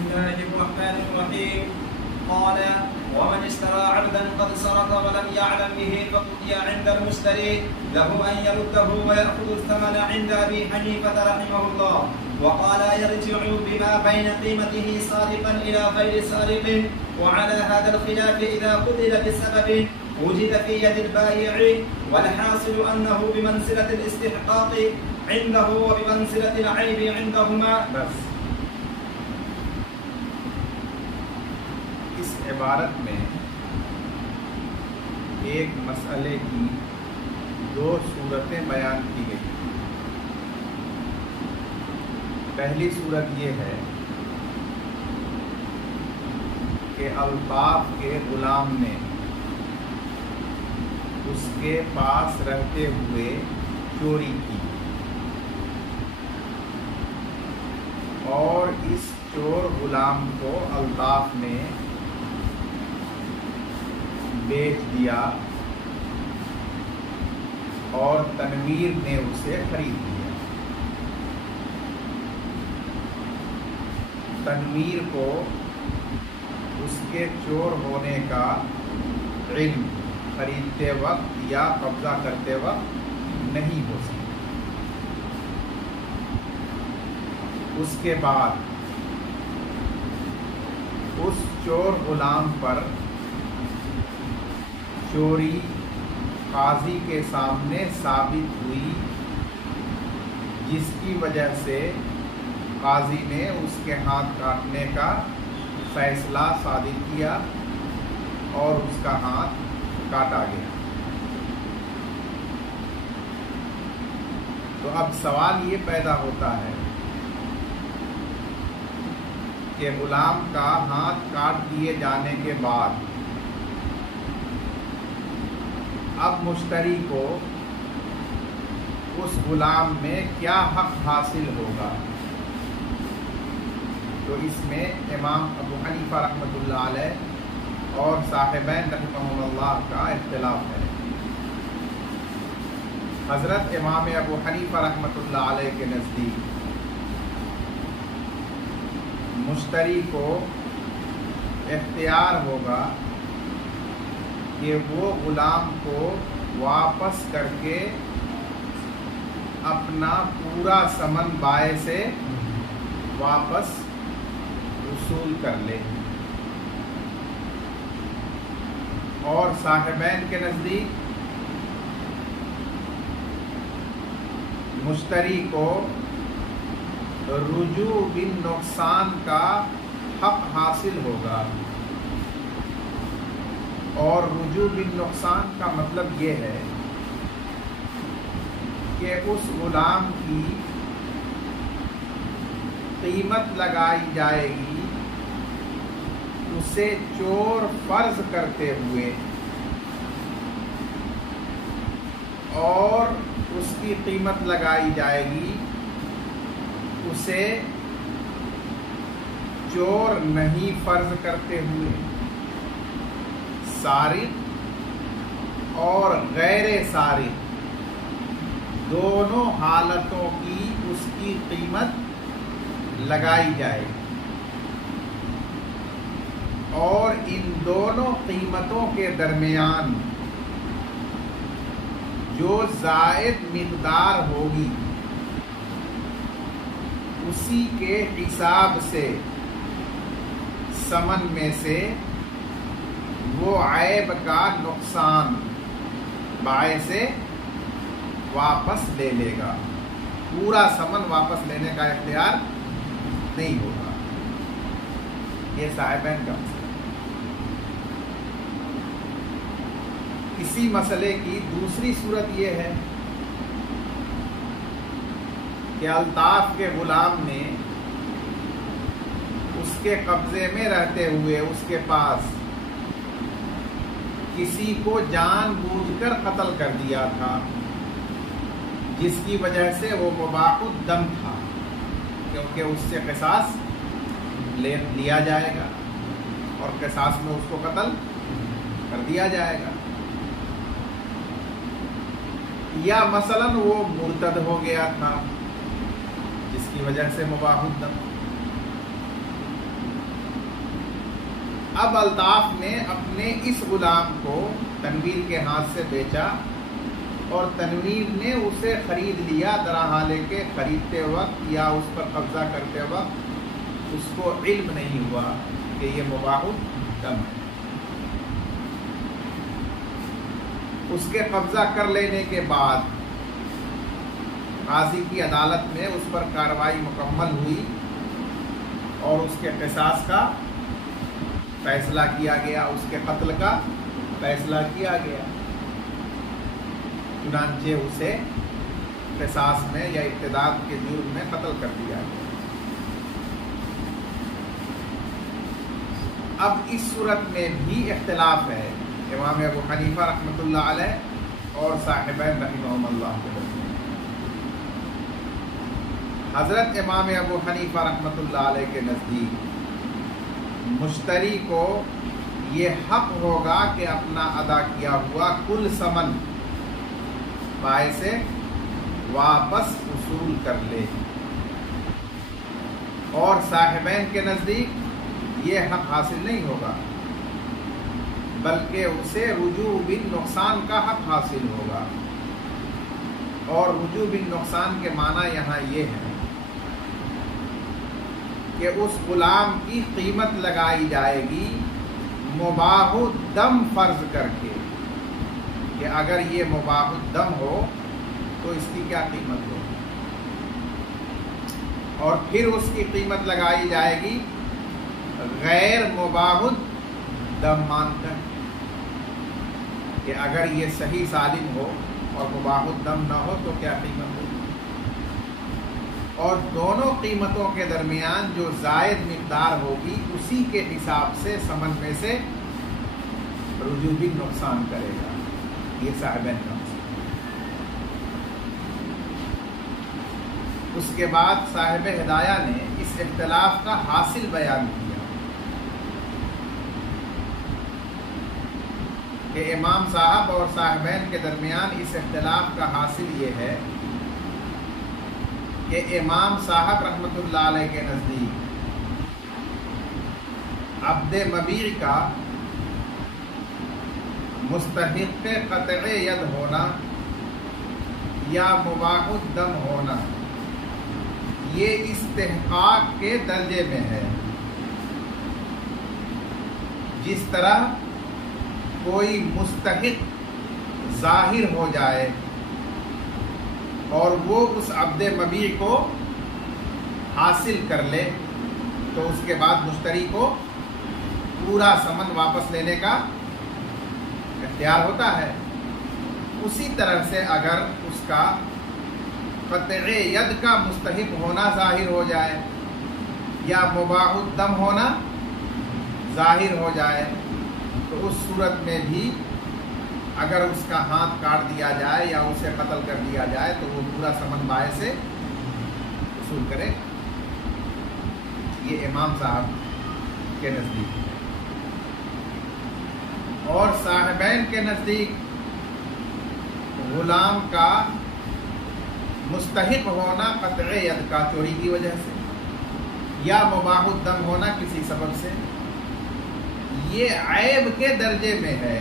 الله الرحمن الرحيم. قال: ومن اشترى عبدا قد سرق ولم يعلم به فقضي عند المشتري له أن يرده ويأخذ الثمن عند أبي حنيفة رحمه الله. وقال: يرجع بما بين قيمته سارقا إلى غير سارق. وعلى هذا الخلاف إذا قتل بسبب وجد في يد البائع، والحاصل أنه بمنزلة الاستحقاق عنده وبمنزلة العيب عندهما. بس اس عبارت میں ایک مسئلے کی دو صورتیں بیان کی گئی. پہلی صورت یہ ہے کہ الطاف کے غلام نے اس کے پاس رہتے ہوئے چوری کی اور اس چور غلام کو الطاف نے بیچ دیا اور تنویر نے اسے خرید لیا. تنویر کو اس کے چور ہونے کا علم خریدتے وقت یا قبضہ کرتے وقت نہیں ہو سکتا. اس کے بعد اس چور غلام پر چوری قاضی کے سامنے ثابت ہوئی، جس کی وجہ سے قاضی نے اس کے ہاتھ کاٹنے کا فیصلہ صادر کیا اور اس کا ہاتھ کاٹا گیا. تو اب سوال یہ پیدا ہوتا ہے کہ غلام کا ہاتھ کاٹ دیے جانے کے بعد اب مشتری کو اس غلام میں کیا حق حاصل ہوگا؟ تو اس میں امام ابو حنیفہ رحمۃ اللہ علیہ اور صاحبین رحمہم اللہ کا اختلاف ہے. حضرت امام ابو حنیفہ رحمۃ اللہ علیہ کے نزدیک مشتری کو اختیار ہوگا کہ وہ غلام کو واپس کر کے اپنا پورا ثمن بائع سے واپس وصول کر لے. اور صاحبین کے نزدیک مشتری کو رجوع بالنقصان کا حق حاصل ہوگا. اور رجوع بالنقصان کا مطلب یہ ہے کہ اس غلام کی قیمت لگائی جائے گی اسے چور فرض کرتے ہوئے، اور اس کی قیمت لگائی جائے گی اسے چور نہیں فرض کرتے ہوئے. سارق اور غیر سارق دونوں حالتوں کی اس کی قیمت لگائی جائے گی، اور ان دونوں قیمتوں کے درمیان جو زائد مقدار ہوگی اسی کے حساب سے ثمن میں سے وہ عیب کا نقصان بائع سے واپس لے لے گا. پورا ثمن واپس لینے کا اختیار نہیں ہوگا. یہ صاحبین کا مسئلہ. اسی مسئلے کی دوسری صورت یہ ہے کہ الطاف کے غلام نے اس کے قبضے میں رہتے ہوئے اس کے پاس کسی کو جان بوجھ کر قتل کر دیا تھا، جس کی وجہ سے وہ مباح الدم تھا، کیونکہ اس سے قصاص لیا جائے گا اور قصاص میں اس کو قتل کر دیا جائے گا. یا مثلا وہ مرتد ہو گیا تھا جس کی وجہ سے مباح الدم. اب الطاف نے اپنے اس غلام کو تنویر کے ہاتھ سے بیچا اور تنویر نے اسے خرید لیا، درحالے کے خریدتے وقت یا اس پر قبضہ کرتے وقت اس کو علم نہیں ہوا کہ یہ مباح الدم ہے۔ اس کے قبضہ کر لینے کے بعد قاضی کی عدالت میں اس پر کارروائی مکمل ہوئی اور اس کے قصاص کا فیصلہ کیا گیا، اس کے قتل کا فیصلہ کیا گیا، چنانچہ اسے قصاص میں یا ارتداد کے جرم میں قتل کر دیا گیا۔ اب اس صورت میں بھی اختلاف ہے امام ابو حنیفہ رحمۃ اللہ علیہ اور صاحبین رحمہم اللہ کے درمیان۔ حضرت امام ابو حنیفہ رحمۃ اللہ علیہ کے نزدیک مشتری کو یہ حق ہوگا کہ اپنا ادا کیا ہوا کل ثمن بائع سے واپس وصول کر لے، اور صاحبین کے نزدیک یہ حق حاصل نہیں ہوگا، بلکہ اسے رجوع بالنقصان کا حق حاصل ہوگا۔ اور رجوع بالنقصان کے معنی یہاں یہ ہے کہ اس غلام کی قیمت لگائی جائے گی مباح الدم فرض کر کے، کہ اگر یہ مباح الدم ہو تو اس کی کیا قیمت ہو، اور پھر اس کی قیمت لگائی جائے گی غیر مباح الدم مان کر، کہ اگر یہ صحیح سالم ہو اور مباح الدم نہ ہو تو کیا قیمت ہو، اور دونوں قیمتوں کے درمیان جو زائد مقدار ہوگی اسی کے حساب سے ثمن میں سے رجوع بالنقصان کرے گا۔ یہ صاحبین کا مسئلہ۔ اس کے بعد صاحب ہدایہ نے اس اختلاف کا حاصل بیان کیا کہ امام صاحب اور صاحبین کے درمیان اس اختلاف کا حاصل یہ ہے کہ امام صاحب رحمۃ اللہ علیہ کے نزدیک عبد مبیع کا مستحق قطع ید ہونا یا مباح الدم ہونا یہ استحقاق کے درجے میں ہے، جس طرح کوئی مستحق ظاہر ہو جائے اور وہ اس عبد مبیع کو حاصل کر لے تو اس کے بعد مشتری کو پورا ثمن واپس لینے کا اختیار ہوتا ہے، اسی طرح سے اگر اس کا قطع ید کا مستحق ہونا ظاہر ہو جائے یا مباح الدم ہونا ظاہر ہو جائے تو اس صورت میں بھی اگر اس کا ہاتھ کاٹ دیا جائے یا اسے قتل کر دیا جائے تو وہ پورا ثمن بائع سے وصول کرے۔ یہ امام صاحب کے نزدیک ہے، اور صاحبین کے نزدیک غلام کا مستحق ہونا قطع ید کا چوری کی وجہ سے یا مباح الدم ہونا کسی سبب سے یہ عیب کے درجے میں ہے،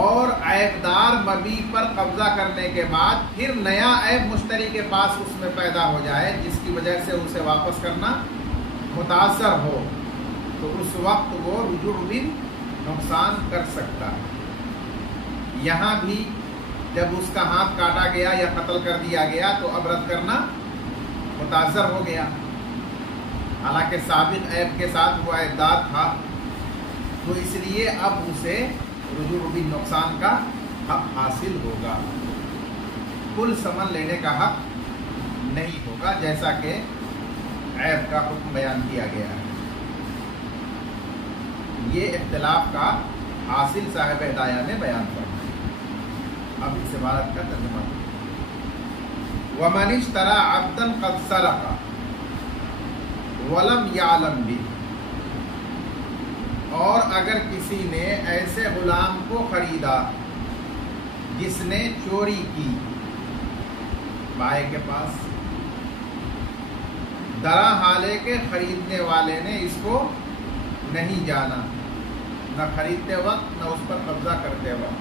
اور عیبدار مبیع پر قبضہ کرنے کے بعد پھر نیا عیب مشتری کے پاس اس میں پیدا ہو جائے جس کی وجہ سے اسے واپس کرنا متاثر ہو تو اس وقت وہ رجوع بالنقصان کر سکتا ہے۔ یہاں بھی جب اس کا ہاتھ کاٹا گیا یا قتل کر دیا گیا تو اب رد کرنا متاثر ہو گیا، حالانکہ سابق عیب کے ساتھ وہ عیبدار تھا، تو اس لیے اب اسے رجوع بالنقصان کا حق حاصل ہوگا، کل ثمن لینے کا حق نہیں ہوگا، جیسا کہ عیب کا حکم بیان کیا گیا ہے۔ یہ اختلاف کا حاصل صاحب ہدایہ نے بیان کیا۔ اب اس عبارت کا ترجمہ وَمَنِ اشْتَرَىٰ عَبْدًا قَدْ سَرَقَ وَلَمْ يَعْلَمْ بِهِ، اور اگر کسی نے ایسے غلام کو خریدا جس نے چوری کی بائع کے پاس، درا حالے کے خریدنے والے نے اس کو نہیں جانا، نہ خریدتے وقت نہ اس پر قبضہ کرتے وقت۔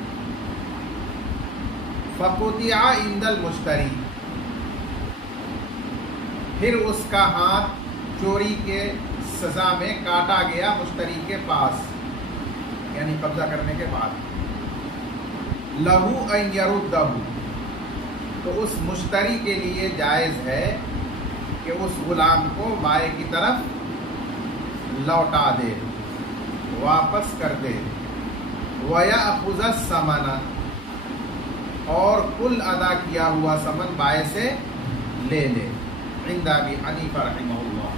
فقطع عند المشتری، پھر اس کا ہاتھ چوری کے سزا میں کاٹا گیا مشتری کے پاس، یعنی قبضہ کرنے کے بعد۔ لہو ان یردہ، تو اس مشتری کے لیے جائز ہے کہ اس غلام کو بائیں کی طرف لوٹا دے، واپس کر دے۔ وَيَأْخُذَ الثَّمَنَ، اور کل ادا کیا ہوا ثمن بائیں سے لے لے۔ عند ابی حنیفہ رحمہ اللہ،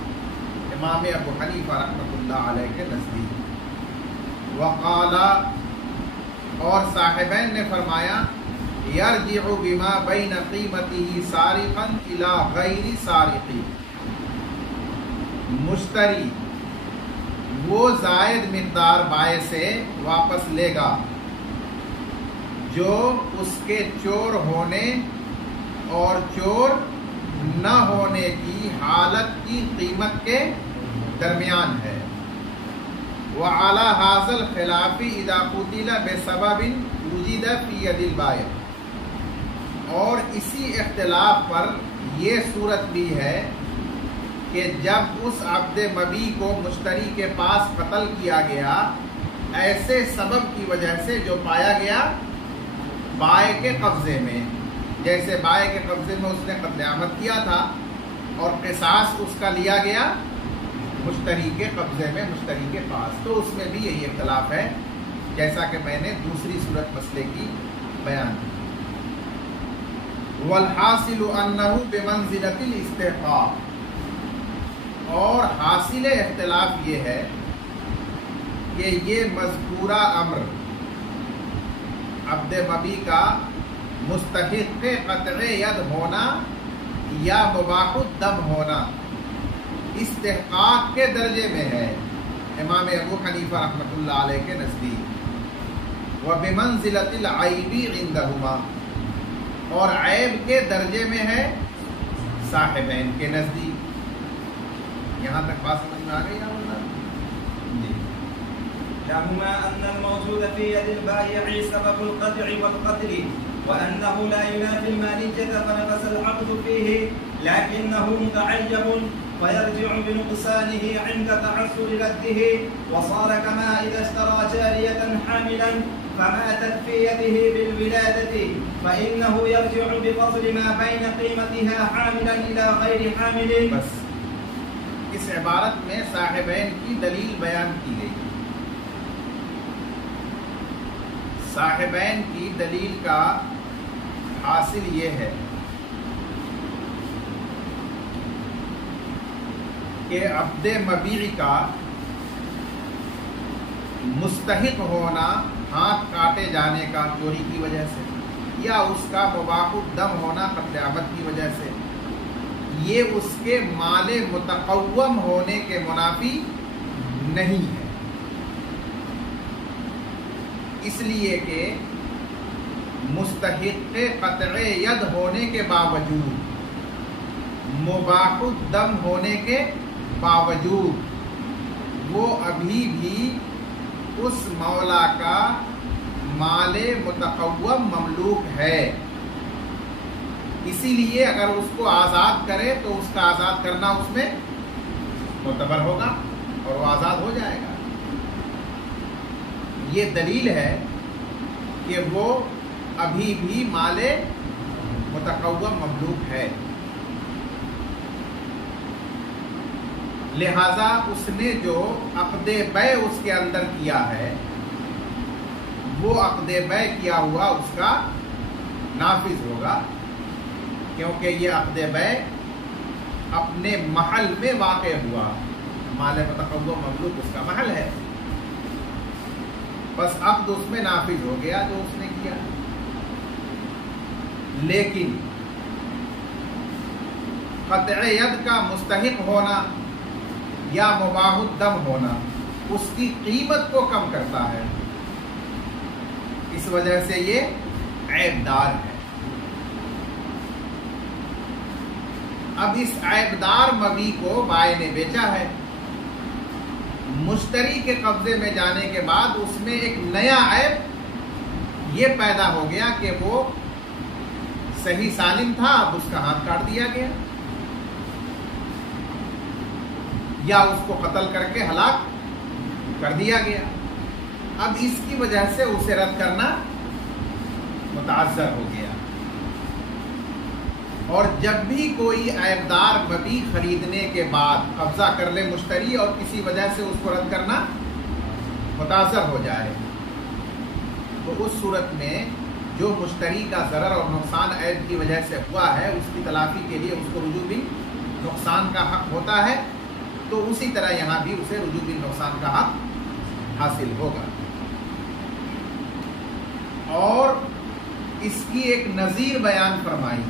امام ابو حنیفہ رحمۃ اللہ علیہ کے نزدیک۔ وقال، اور صاحبین نے فرمایا، یرجع بما بین قیمتہ سارقا الی غیر سارق، مشتری وہ زائد مقدار بائیں سے واپس لے گا جو اس کے چور ہونے اور چور نہ ہونے کی حالت کی قیمت کے درمیان ہے۔ وعلی ھذا الخلاف اذا قتل بسبب وجد فی ید البائع، اور اسی اختلاف پر یہ صورت بھی ہے کہ جب اس عبد مبی کو مشتری کے پاس قتل کیا گیا ایسے سبب کی وجہ سے جو پایا گیا بائع کے قبضے میں، جیسے بائع کے قبضے میں اس نے قتل عمد کیا تھا اور قصاص اس کا لیا گیا مشتری کے قبضے میں مشتری کے پاس، تو اس میں بھی یہی اختلاف ہے جیسا کہ میں نے دوسری صورت مسئلے کی بیان کی۔ والحاصل انہ بمنزلۃ الاستحقاق، اور حاصل اختلاف یہ ہے کہ یہ مذکورہ امر عبد مبی کا مستحق قطع ید ہونا یا مباح الدم ہونا استحقاق کے درجے میں ہے امام ابو حنیفہ رحمۃ اللہ علیہ کے نزدیک۔ وبمنزلۃ العیب عندہما، اور عیب کے درجے میں ہے صاحبین کے نزدیک۔ یہاں تک بات سمجھ میں آ گئی نا؟ جی۔ لهما أن الموجود في يد البائع سبب القطع والقتل، وأنه لا ينافي المالية فنقص العقد فيه لكنه متعيب فيرجع بنقصانه عند تعثر رده، وصار كما إذا اشترى جارية حاملا فماتت في يده بالولادة فإنه يرجع بفضل ما بين قيمتها حاملا إلى غير حامل۔ بس اس عبارت میں صاحبین کی دلیل بیان کی گئی۔ صاحبین کی دلیل کا حاصل یہ ہے کہ عبد مبیع کا مستحق ہونا ہاتھ کاٹے جانے کا چوری کی وجہ سے، یا اس کا مباح الدم ہونا قتل عمد کی وجہ سے، یہ اس کے مال متقوم ہونے کے منافی نہیں ہے، اس لیے کہ مستحق قطع ید ہونے کے باوجود، مباح الدم ہونے کے باوجود وہ ابھی بھی اس مولا کا مال متقوم مملوک ہے، اسی لیے اگر اس کو آزاد کرے تو اس کا آزاد کرنا اس میں معتبر ہوگا اور وہ آزاد ہو جائے گا۔ یہ دلیل ہے کہ وہ ابھی بھی مال متقوم مملوک ہے، لہذا اس نے جو عقد بیع اس کے اندر کیا ہے وہ عقد بیع کیا ہوا اس کا نافذ ہوگا، کیونکہ یہ عقد بیع اپنے محل میں واقع ہوا، مال متقوم مملوک اس کا محل ہے، بس عقد اس میں نافذ ہو گیا جو اس نے کیا۔ لیکن قطع ید کا مستحق ہونا یا مباح الدم ہونا اس کی قیمت کو کم کرتا ہے، اس وجہ سے یہ عیب دار ہے۔ اب اس عیبدار مبی کو بائع نے بیچا ہے، مشتری کے قبضے میں جانے کے بعد اس میں ایک نیا عیب یہ پیدا ہو گیا کہ وہ صحیح سالم تھا، اب اس کا ہاتھ کاٹ دیا گیا یا اس کو قتل کر کے ہلاک کر دیا گیا. اب اس کی وجہ سے اسے رد کرنا متعذر ہو گیا. اور جب بھی کوئی عیبدار مبی خریدنے کے بعد قبضہ کر لے مشتری اور کسی وجہ سے اس کو رد کرنا متعذر ہو جائے، تو اس صورت میں جو مشتری کا ضرر اور نقصان عیب کی وجہ سے ہوا ہے اس کی تلافی کے لیے اس کو رجوع بالنقصان کا حق ہوتا ہے. تو اسی طرح یہاں بھی اسے رجوع بالنقصان کا حق حاصل ہوگا. اور اس کی ایک نظیر بیان فرمائی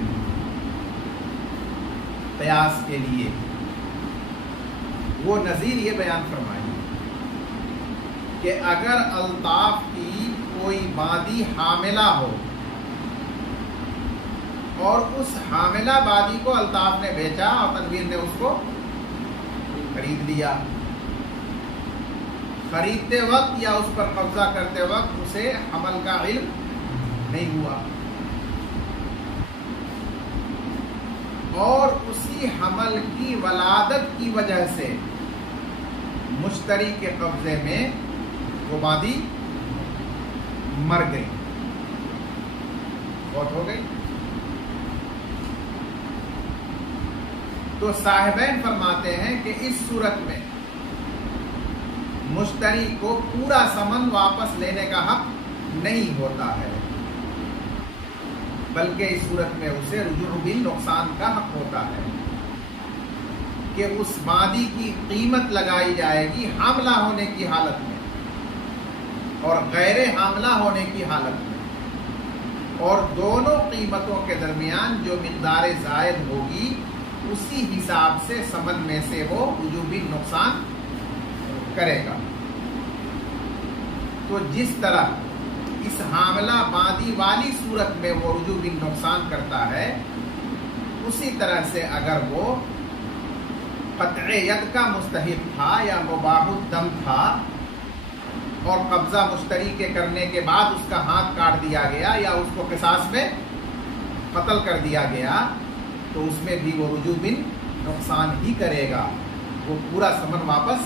قیاس کے لیے. وہ نظیر یہ بیان فرمائی کہ اگر الطاف کی کوئی بادی حاملہ ہو اور اس حاملہ بادی کو الطاف نے بیچا اور تنویر نے اس کو خرید لیا، خریدتے وقت یا اس پر قبضہ کرتے وقت اسے حمل کا علم نہیں ہوا اور اسی حمل کی ولادت کی وجہ سے مشتری کے قبضے میں وہ مادی مر گئی، فوت ہو گئی، تو صاحبین فرماتے ہیں کہ اس صورت میں مشتری کو پورا ثمن واپس لینے کا حق نہیں ہوتا ہے، بلکہ اس صورت میں اسے رجوع بالنقصان کا حق ہوتا ہے کہ اس مادی کی قیمت لگائی جائے گی حاملہ ہونے کی حالت میں اور غیر حاملہ ہونے کی حالت میں، اور دونوں قیمتوں کے درمیان جو مقدار زائد ہوگی اسی حساب سے ثمن میں سے وہ رجوع بالنقصان کرے گا. تو جس طرح اس حاملہ مادی والی صورت میں وہ رجوع بالنقصان کرتا ہے، اسی طرح سے اگر وہ قطع ید کا مستحق تھا یا مباح الدم تھا اور قبضہ مشتری کے کرنے کے بعد اس کا ہاتھ کاٹ دیا گیا یا اس کو قصاص میں قتل کر دیا گیا، تو اس میں بھی وہ رجوع بالنقصان ہی کرے گا، وہ پورا ثمن واپس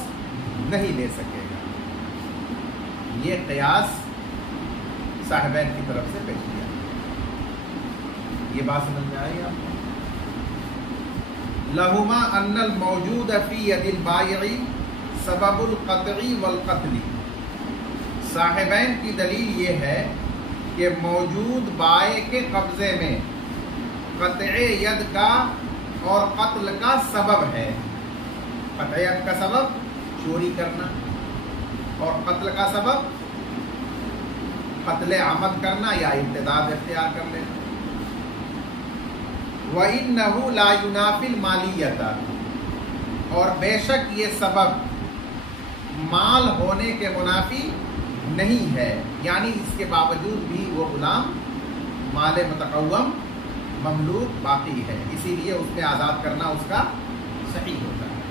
نہیں لے سکے گا. یہ قیاس صاحبین کی طرف سے پیش کیا. یہ بات سمجھ میں آئی آپ کو؟ لہما ان الموجود فی ید البائع سبب القطع والقتل. صاحبین کی دلیل یہ ہے کہ موجود بائع کے قبضے میں قطع ید کا اور قتل کا سبب ہے. قطع ید کا سبب چوری کرنا اور قتل کا سبب قتل عمد کرنا یا ارتداد اختیار کر لینا. وَإِنَّهُ لَا يُنَافِي الْمَالِيَّةَ، اور بے شک یہ سبب مال ہونے کے منافی نہیں ہے، یعنی اس کے باوجود بھی وہ غلام مال متقوم مملوک باقی ہے، اسی لیے اس میں آزاد کرنا اس کا صحیح ہوتا ہے.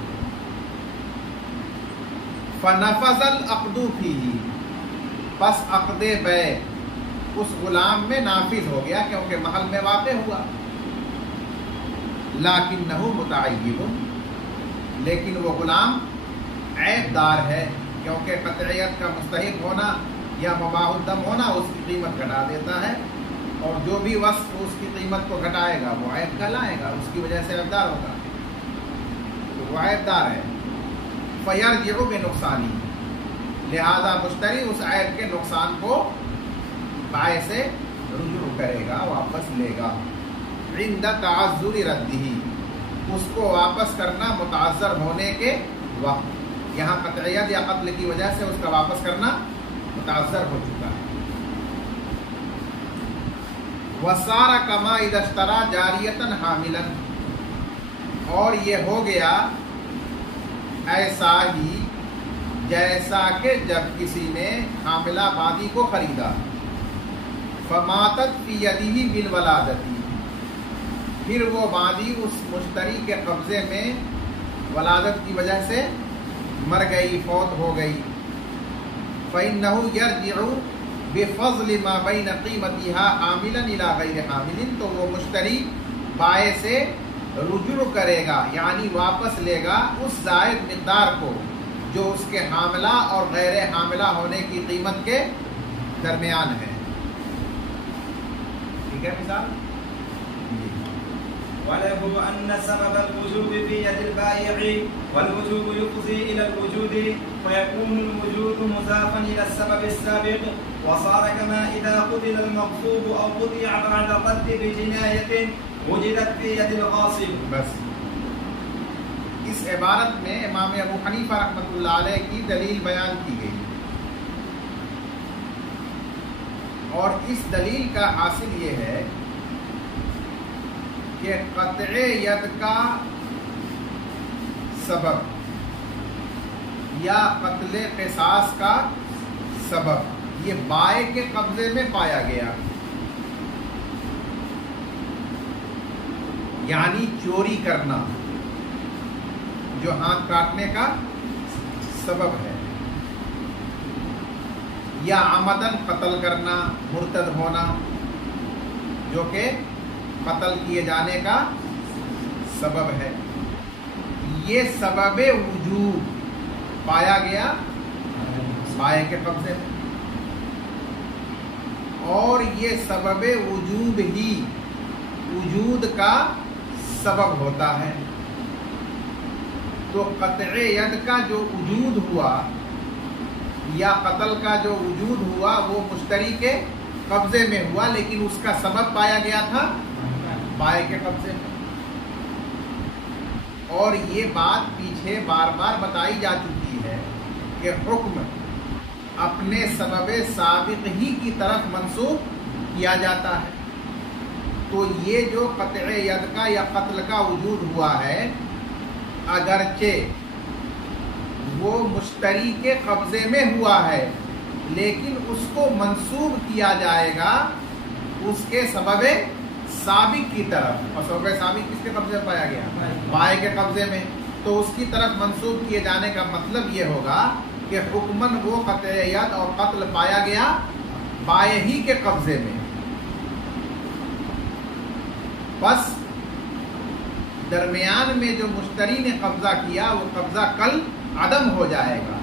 فَنَفَذَ الْعَقْدُ فِيهِ، پس عقد بیع اس غلام میں نافذ ہو گیا کیونکہ محل میں واقع ہوا. لَكِنَّهُ مُتَعَيِّبٌ، لیکن وہ غلام عیب دار ہے کیونکہ قطعیت کا مستحق ہونا یا مباح الدم ہونا اس کی قیمت گھٹا دیتا ہے، اور جو بھی وصف اس کی قیمت کو گھٹائے گا وہ عیب کہلائے گا، اس کی وجہ سے عیب دار ہوگا، تو وہ عیب دار ہے. فَيَرْجِعُ بِنُقْصَانِهِ، لہذا مشتری اس عیب کے نقصان کو بائع سے رجوع کرے گا، واپس لے گا. عند تعذر رده، اس کو واپس کرنا متعذر ہونے کے وقت. یہاں قطعیت یا قتل کی وجہ سے اس کا واپس کرنا متعذر ہو چکا ہے. وَصَارَ كَمَا إِذَا اشْتَرَى جَارِيَةً حَامِلًا، اور یہ ہو گیا ایسا ہی جیسا کہ جب کسی نے حاملہ بادی کو خریدا. فَمَاتَتْ فِي يَدِهِ بِالْوَلَادَةِ، پھر وہ ماضی اس مشتری کے قبضے میں ولادت کی وجہ سے مر گئی، فوت ہو گئی، فَإِنَّهُ يَرْجِعُ بِفَضْلِ مَا بَيْنَ قِيمَتِهَا حَامِلًا إِلَى غَيْرِ حَامِلٍ، تو وہ مشتری بائع سے رجوع کرے گا، یعنی واپس لے گا اس زائد مقدار کو جو اس کے حاملہ اور غیر حاملہ ہونے کی قیمت کے درمیان ہے۔ ٹھیک ہے مثال؟ وله أن سبب الوجوب في يد البائع والوجوب يفضي إلى الوجود فيكون الوجود مضافا إلى السبب السابق، وصار كما إذا قتل المغصوب أو قطع بعد قتل بجناية وجدت في يد الغاصب۔ بس اس عبارت میں امام ابو حنیفہ رحمۃ اللہ علیہ کی دلیل بیان کی گئی، اور اس دلیل کا حاصل یہ ہے کہ قطع ید کا سبب یا قتل قصاص کا سبب یہ بائع کے قبضے میں پایا گیا، یعنی چوری کرنا جو ہاتھ کاٹنے کا سبب ہے، یا عمدن قتل کرنا، مرتد ہونا جو کہ قتل کیے جانے کا سبب ہے، یہ سبب وجوب پایا گیا بائع کے قبضے میں، اور یہ سبب وجوب ہی وجود کا سبب ہوتا ہے۔ تو قطع ید کا جو وجود ہوا یا قتل کا جو وجود ہوا وہ مشتری کے قبضے میں ہوا، لیکن اس کا سبب پایا گیا تھا بائع کے قبضے میں، اور یہ بات پیچھے بار بار بتائی جا چکی ہے کہ حکم اپنے سبب سابق ہی کی طرف منسوب کیا جاتا ہے۔ تو یہ جو قطع ید کا یا قتل کا وجود ہوا ہے، اگرچہ وہ مشتری کے قبضے میں ہوا ہے، لیکن اس کو منسوب کیا جائے گا اس کے سبب سابق کی طرف، اور سبب سابق کس کے قبضے میں پایا گیا؟ بائع کے قبضے میں، تو اس کی طرف منسوب کیے جانے کا مطلب یہ ہوگا کہ حکماً وہ قطع ید اور قتل پایا گیا بائع ہی کے قبضے میں، بس درمیان میں جو مشتری نے قبضہ کیا وہ قبضہ کل عدم ہو جائے گا،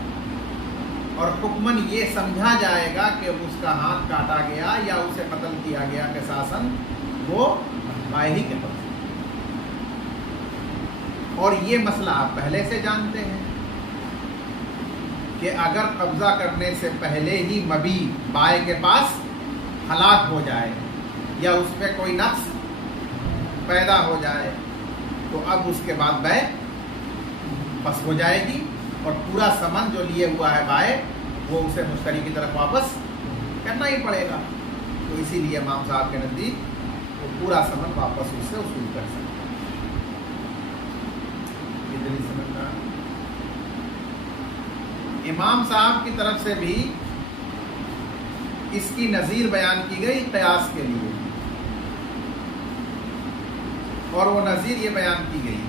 اور حکماً یہ سمجھا جائے گا کہ اس کا ہاتھ کاٹا گیا یا اسے قتل کیا گیا قصاصاً وہ بائع ہی کے قبضے۔ اور یہ مسئلہ آپ پہلے سے جانتے ہیں کہ اگر قبضہ کرنے سے پہلے ہی مبی بائع کے پاس ہلاک ہو جائے یا اس پہ کوئی نقص پیدا ہو جائے تو اب اس کے بعد بیع پس ہو جائے گی، اور پورا ثمن جو لیے ہوا ہے بائع وہ اسے مشتری کی طرف واپس کرنا ہی پڑے گا۔ تو اسی لیے امام صاحب کے نزدیک وہ پورا ثمن واپس اس سے وصول کر سکتے ہیں۔ یہ دلیل سمجھنا ہے۔ امام صاحب کی طرف سے بھی اس کی نظیر بیان کی گئی قیاس کے لیے، اور وہ نظیر یہ بیان کی گئی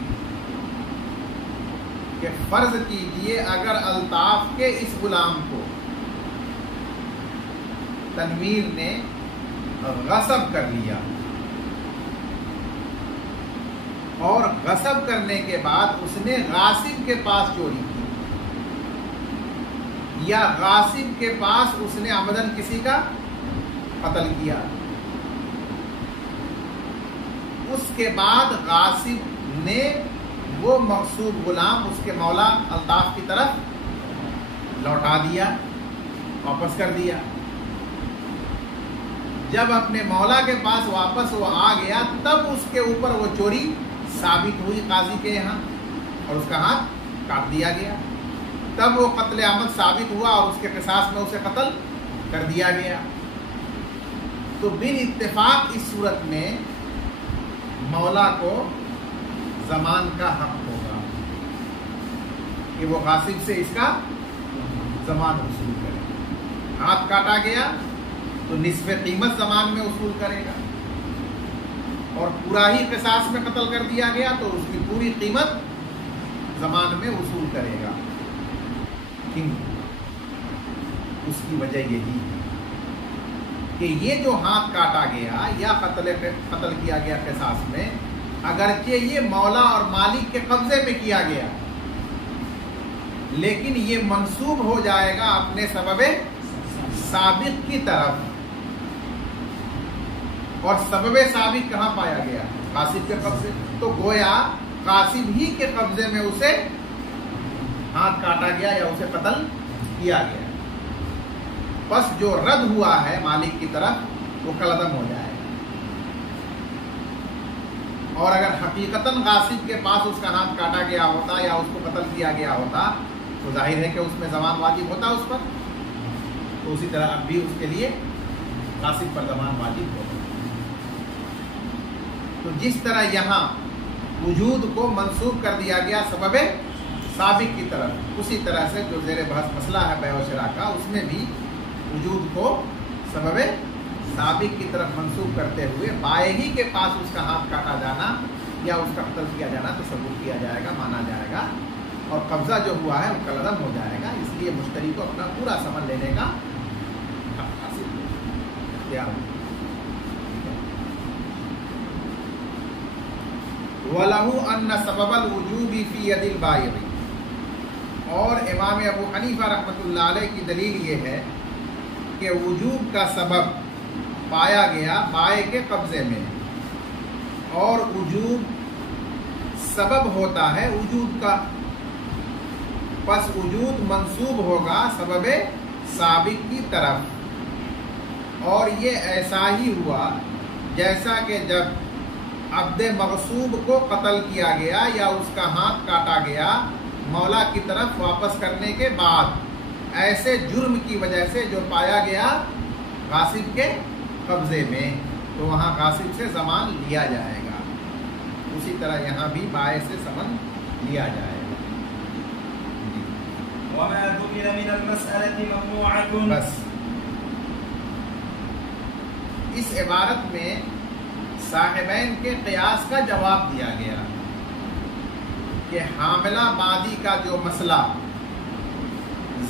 کہ فرض کیجئے اگر الطاف کے اس غلام کو تنویر نے غصب کر لیا، اور غصب کرنے کے بعد اس نے غاصب کے پاس چوری کی، یا غاصب کے پاس اس نے عمدن کسی کا قتل کیا، اس کے بعد غاصب نے وہ مغصوب غلام اس کے مولا الطاف کی طرف لوٹا دیا، واپس کر دیا۔ جب اپنے مولا کے پاس واپس وہ آ گیا تب اس کے اوپر وہ چوری ثابت ہوئی قاضی کے یہاں، اور اس کا ہاتھ کاٹ دیا گیا، تب وہ قتل عمد ثابت ہوا اور اس کے قصاص میں اسے قتل کر دیا گیا۔ تو بن اتفاق اس صورت میں مولا کو ضمان کا حق ہوگا کہ وہ غاصب سے اس کا ضمان وصول کرے۔ ہاتھ کاٹا گیا تو نصف قیمت ضمان میں وصول کرے گا، اور پورا ہی قصاص میں قتل کر دیا گیا تو اس کی پوری قیمت زمان میں وصول کرے گا. کیوں؟ اس کی وجہ یہی ہے کہ یہ جو ہاتھ کاٹا گیا یا قتل کیا گیا قصاص میں، اگرچہ یہ مولا اور مالک کے قبضے میں کیا گیا، لیکن یہ منسوب ہو جائے گا اپنے سبب سابق کی طرف. اور سبب سابق کہاں پایا گیا؟ غاصب کے قبضے. تو گویا غاصب ہی کے قبضے میں اسے ہاتھ کاٹا گیا یا اسے قتل کیا گیا. بس جو رد ہوا ہے مالک کی طرف وہ کالعدم ہو جائے گا. اور اگر حقیقتاً غاصب کے پاس اس کا ہاتھ کاٹا گیا ہوتا یا اس کو قتل کیا گیا ہوتا تو ظاہر ہے کہ اس میں ضمان واجب ہوتا اس پر. تو اسی طرح اب بھی اس کے لیے غاصب پر ضمان واجب ہوتا. تو جس طرح یہاں وجود کو منسوب کر دیا گیا سبب سابق کی طرف، اسی طرح سے جو زیر بحث مسئلہ ہے بیع و شراء کا، اس میں بھی وجود کو سبب سابق کی طرف منسوب کرتے ہوئے بائع ہی کے پاس اس کا ہاتھ کاٹا جانا یا اس کا قتل کیا جانا تصور کیا جائے گا، مانا جائے گا. اور قبضہ جو ہوا ہے وہ کالعدم ہو جائے گا. اس لیے مشتری کو اپنا پورا ثمن لینے کا حق حاصل اختیار ہے. وَلَهُ أَنَّ سَبَبَ الْوُجُوبِ فِي يَدِ الْبَائِعِ. اور امام ابو حنیفہ رحمۃ اللہ علیہ کی دلیل یہ ہے کہ وجوب کا سبب پایا گیا بائع کے قبضے میں، اور وجوب سبب ہوتا ہے وجود کا، پس وجود منسوب ہوگا سبب سابق کی طرف. اور یہ ایسا ہی ہوا جیسا کہ جب عبد مغصوب کو قتل کیا گیا یا اس کا ہاتھ کاٹا گیا مولا کی طرف واپس کرنے کے بعد ایسے جرم کی وجہ سے جو پایا گیا غاصب کے قبضے میں، تو وہاں غاصب سے ضمان لیا جائے گا. اسی طرح یہاں بھی بائع سے ضمان لیا جائے گا. وما ذكر من المسألة ممنوعة. بس اس عبارت میں صاحبین کے قیاس کا جواب دیا گیا کہ حاملہ مادی کا جو مسئلہ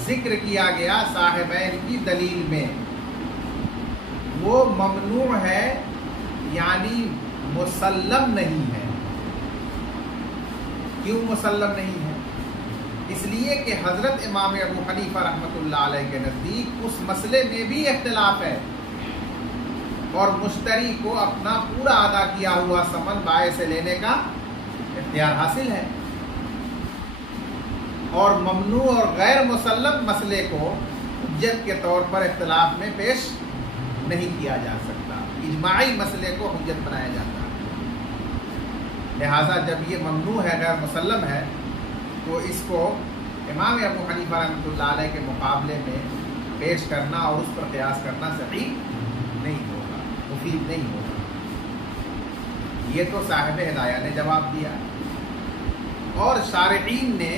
ذکر کیا گیا صاحبین کی دلیل میں وہ ممنوع ہے، یعنی مسلم نہیں ہے. کیوں مسلم نہیں ہے؟ اس لیے کہ حضرت امام ابو حنیفہ رحمۃ اللہ علیہ کے نزدیک اس مسئلے میں بھی اختلاف ہے، اور مشتری کو اپنا پورا ادا کیا ہوا ثمن بائع سے لینے کا اختیار حاصل ہے. اور ممنوع اور غیر مسلم مسئلے کو حجت کے طور پر اختلاف میں پیش نہیں کیا جا سکتا، اجماعی مسئلے کو حجت بنایا جاتا ہے. لہذا جب یہ ممنوع ہے، غیر مسلم ہے، تو اس کو امام ابو حنیفہ رحمۃ اللہ علیہ کے مقابلے میں پیش کرنا اور اس پر قیاس کرنا صحیح نہیں ہوگا، مفید نہیں ہوگا. یہ تو صاحب ہدایہ نے جواب دیا، اور شارعین نے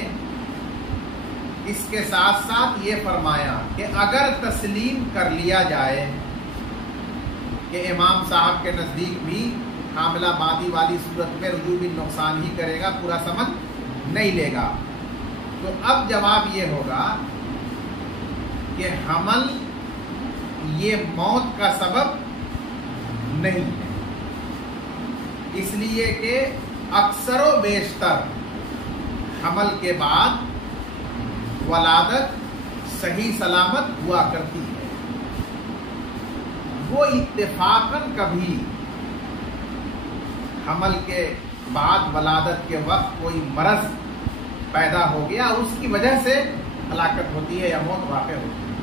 اس کے ساتھ ساتھ یہ فرمایا کہ اگر تسلیم کر لیا جائے کہ امام صاحب کے نزدیک بھی حاملہ مادی والی صورت میں رجوع نقصان ہی کرے گا، پورا ثمن نہیں لے گا، تو اب جواب یہ ہوگا کہ حمل یہ موت کا سبب نہیں ہے، اس لیے کہ اکثر و بیشتر حمل کے بعد ولادت صحیح سلامت ہوا کرتی ہے. وہ اتفاقاً کبھی حمل کے بعد ولادت کے وقت کوئی مرض پیدا ہو گیا، اس کی وجہ سے ہلاکت ہوتی ہے یا موت واقع ہوتی ہے.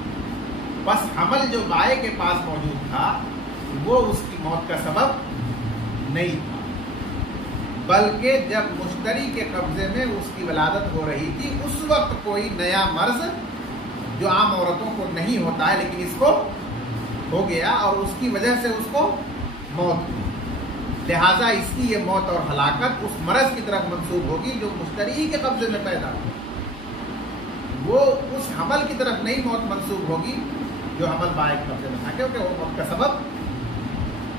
بس حمل جو بائع کے پاس موجود تھا وہ اس کی موت کا سبب نہیں تھا، بلکہ جب مشتری کے قبضے میں اس کی ولادت ہو رہی تھی اس وقت کوئی نیا مرض جو عام عورتوں کو نہیں ہوتا ہے لیکن اس کو ہو گیا اور اس کی وجہ سے اس کو موت ہوئی. لہٰذا اس کی یہ موت اور ہلاکت اس مرض کی طرف منسوب ہوگی جو مشتری کے قبضے میں پیدا ہو. وہ اس حمل کی طرف نہیں موت منسوب ہوگی جو حمل بائع کے قبضے میں تھا، کیونکہ وہ موت کا سبب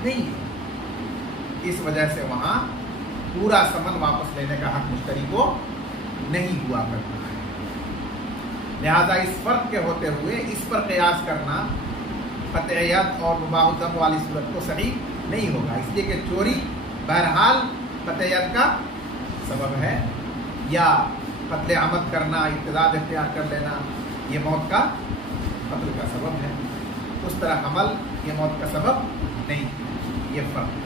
نہیں ہے. اس وجہ سے وہاں پورا ثمن واپس لینے کا حق مشتری کو نہیں ہوا کرتا ہے. لہذا اس فرق کے ہوتے ہوئے اس پر قیاس کرنا قطعیت اور مباح الدم والی صورت کو صحیح نہیں ہوگا، اس لیے کہ چوری بہرحال قطعیت کا سبب ہے، یا قتل عمد کرنا، ارتداد اختیار کر لینا یہ موت کا قتل کا سبب ہے. اس طرح حمل یہ موت کا سبب نہیں، یہ فرق ہے.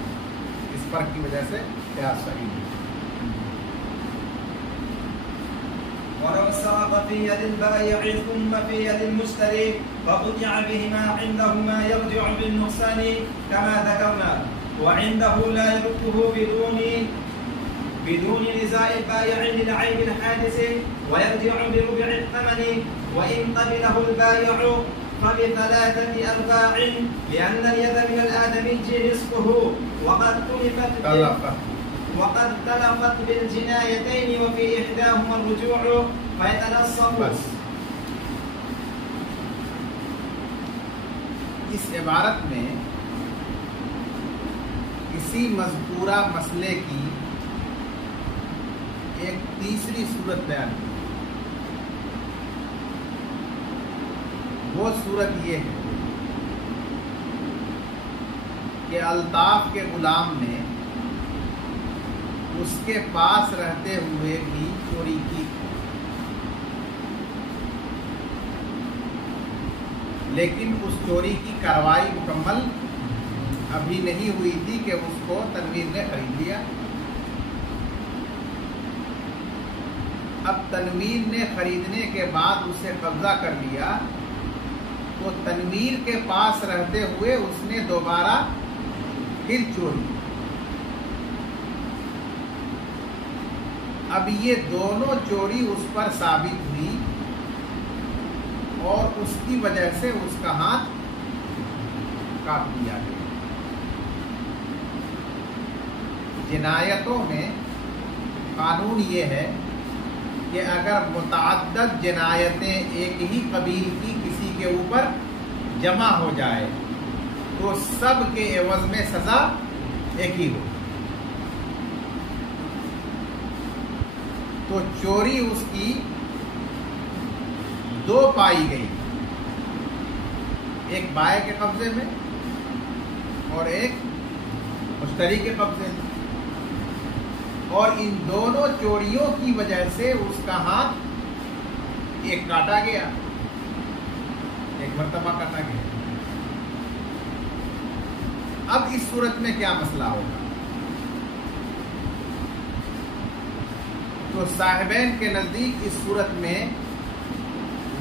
اس فرق کی وجہ سے قیاس صحیح ہے. ولو سرق في يد البائع ثم في يد المشتري فقطع بهما عندهما يرجع بالنقصان كما ذكرنا، وعنده لا يرده بدون نزاع البائع للعيب الحادث ويرجع بربع الثمن، وإن قبله البائع فب3 أرباع لأن اليد من الآدمي نصفه وقد تلفت بالجنايتين وفي إحداهما الرجوع فيتنصف. بس اس عبارت میں اسی مذکورہ مسئلے کی ایک تیسری صورت بیان کی. وہ صورت یہ ہے کہ الطاف کے غلام نے اس کے پاس رہتے ہوئے بھی چوری کی، لیکن اس چوری کی کارروائی مکمل ابھی نہیں ہوئی تھی کہ اس کو تنویر نے خرید لیا. اب تنویر نے خریدنے کے بعد اسے قبضہ کر لیا تو تنویر کے پاس رہتے ہوئے اس نے دوبارہ پھر چوری. اب یہ دونوں چوری اس پر ثابت ہوئی اور اس کی وجہ سے اس کا ہاتھ کاٹ دیا گیا. جنایتوں میں قانون یہ ہے کہ اگر متعدد جنایتیں ایک ہی قبیل کی کسی کے اوپر جمع ہو جائے تو سب کے عوض میں سزا ایک ہی ہو. تو چوری اس کی دو پائی گئی، ایک بائع کے قبضے میں اور ایک مشتری کے قبضے میں، اور ان دونوں چوریوں کی وجہ سے اس کا ہاتھ ایک کاٹا گیا، ایک مرتبہ کاٹا گیا. اب اس صورت میں کیا مسئلہ ہوگا؟ تو صاحبین کے نزدیک اس صورت میں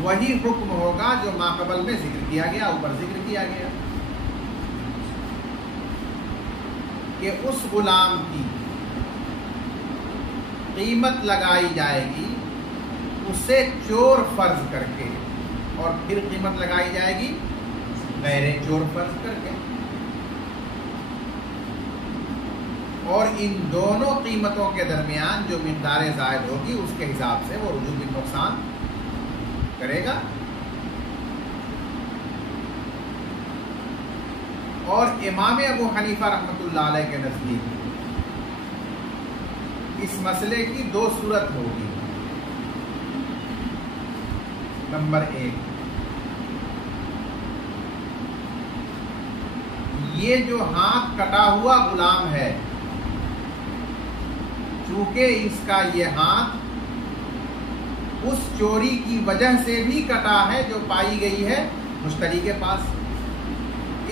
وہی حکم ہوگا جو ماقبل میں ذکر کیا گیا، اوپر ذکر کیا گیا کہ اس غلام کی قیمت لگائی جائے گی اسے چور فرض کر کے، اور پھر قیمت لگائی جائے گی غیر چور فرض کر کے، اور ان دونوں قیمتوں کے درمیان جو مقدار زائد ہوگی اس کے حساب سے وہ رجوع بالنقصان کرے گا. اور امام ابو حنیفہ رحمۃ اللہ علیہ کے نزدیک اس مسئلے کی دو صورت ہوگی. نمبر 1، یہ جو ہاتھ کٹا ہوا غلام ہے، چونکہ اس کا یہ ہاتھ اس چوری کی وجہ سے بھی کٹا ہے جو پائی گئی ہے مشتری کے پاس،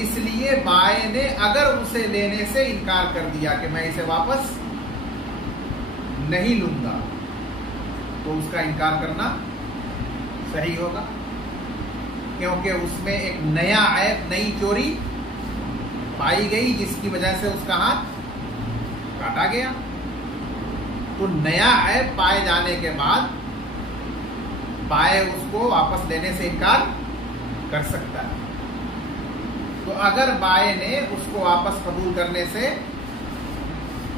اس لیے بائع نے اگر اسے لینے سے انکار کر دیا کہ میں اسے واپس نہیں لوں گا تو اس کا انکار کرنا صحیح ہوگا، کیونکہ اس میں ایک نیا عیب، نئی چوری پائی گئی جس کی وجہ سے اس کا ہاتھ کاٹا گیا. تو نیا عیب پائے جانے کے بعد بائع اس کو واپس لینے سے انکار کر سکتا ہے. تو اگر بائع نے اس کو واپس قبول کرنے سے